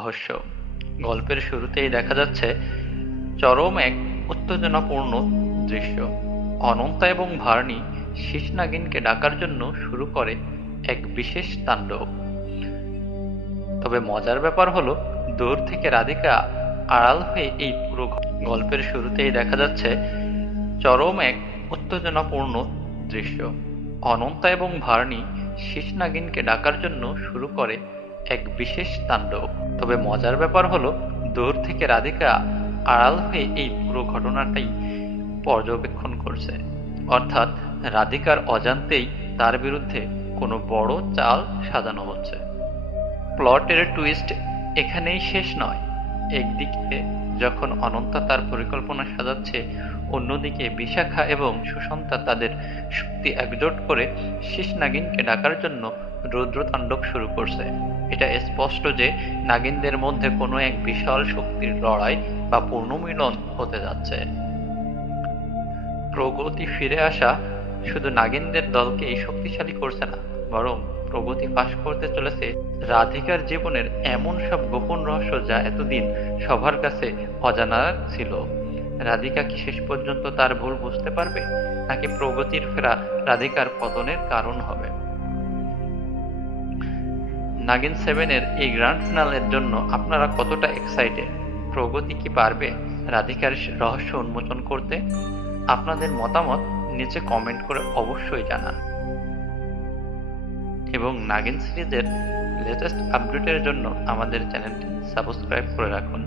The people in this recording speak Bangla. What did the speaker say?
রহস্য। গল্পের শুরুতেই দেখা যাচ্ছে চরম এক উত্তেজনাপূর্ণ দৃশ্য। অনন্তা এবং ভার্নি শীষ নাগিনকে ডাকার জন্য শুরু করে এক বিশেষ তাণ্ডব। তবে মজার ব্যাপার হলো, দূর থেকে রাধিকা আড়াল হয়ে এই পুরো গল্পের শুরুতেই দেখা যাচ্ছে চরম এক উত্তেজনাপূর্ণ দৃশ্য। অনন্তা এবং ভার্নি শীষ নাগিনকে ডাকার জন্য শুরু করে এক বিশেষ তাণ্ডব। তবে মজার ব্যাপার হলো, দূর থেকে রাধিকা আড়াল হয়ে এই পুরো ঘটনাটাই পর্যবেক্ষণ করছে। অর্থাৎ রাধিকার অজান্তেই তার বিরুদ্ধে কোনো বড় চাল সাজানো হচ্ছে। প্লটের টুইস্ট এখানেই শেষ নয়। একদিকে যখন অনন্তা তার পরিকল্পনা সাজাচ্ছে, অন্যদিকে বিশাখা এবং সুশান্তা তাদের শক্তি একজোট করে শীষ নাগিনকে ডাকার জন্য রুদ্রতাণ্ডব শুরু করছে। এটা স্পষ্ট যে নাগিনদের মধ্যে কোনো এক বিশাল শক্তির লড়াই বা পুনর্মিলন হতে যাচ্ছে। প্রগতি ফিরে আসা শুধু নাগিনদের দলকেই শক্তিশালী করছে না, বরং প্রগতি ফাঁস করতে চলেছে রাধিকার জীবনের এমন সব গোপন রহস্য যা এতদিন সবার কাছে অজানা ছিল। রাধিকা কি শেষ পর্যন্ত তার ভুল বুঝতে পারবে, নাকি প্রগতির ফেরা রাধিকার পতনের কারণ হবে? নাগিন 7 এর এই গ্র্যান্ড ফিনালের জন্য আপনারা কতটা এক্সাইটেড? প্রগতি কি পারবে রাধিকার রহস্য উন্মোচন করতে? আপনাদের মতামত নিচে কমেন্ট করে অবশ্যই জানান। এবং নাগিন সিরিজের লেটেস্ট আপডেটের জন্য আমাদের চ্যানেলটি সাবস্ক্রাইব করে রাখুন।